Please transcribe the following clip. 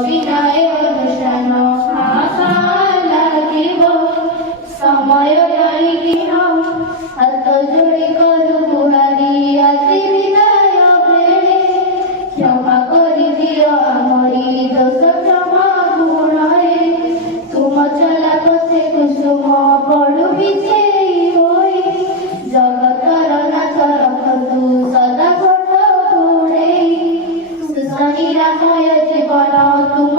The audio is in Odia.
ବିନାୟ ଦୂଷଣ ହାସା ଲାଗିବ ସମୟ ଧରିକିଣ ହାତ ଯୋଡ଼ି କରୁ ଗୁହାରି ଆଜି ବିଦାୟ ବେଳେ କ୍ଷମା କରିଦିଅ ଆମରି ଦୋଷ କ୍ଷମା ଗୁଣରେ ତୁମ ଚଲା ପଥେ କୁସୁମ ପଡୁ ବିଛେଇ ହୋଇ ଜଗତର ନାଥ ରଖନ୍ତୁ ସଦା ଘୋଟ ଘୋଡ଼େଇ ସୁଶୀଳାମୟ ଜୀବନ ତୁମ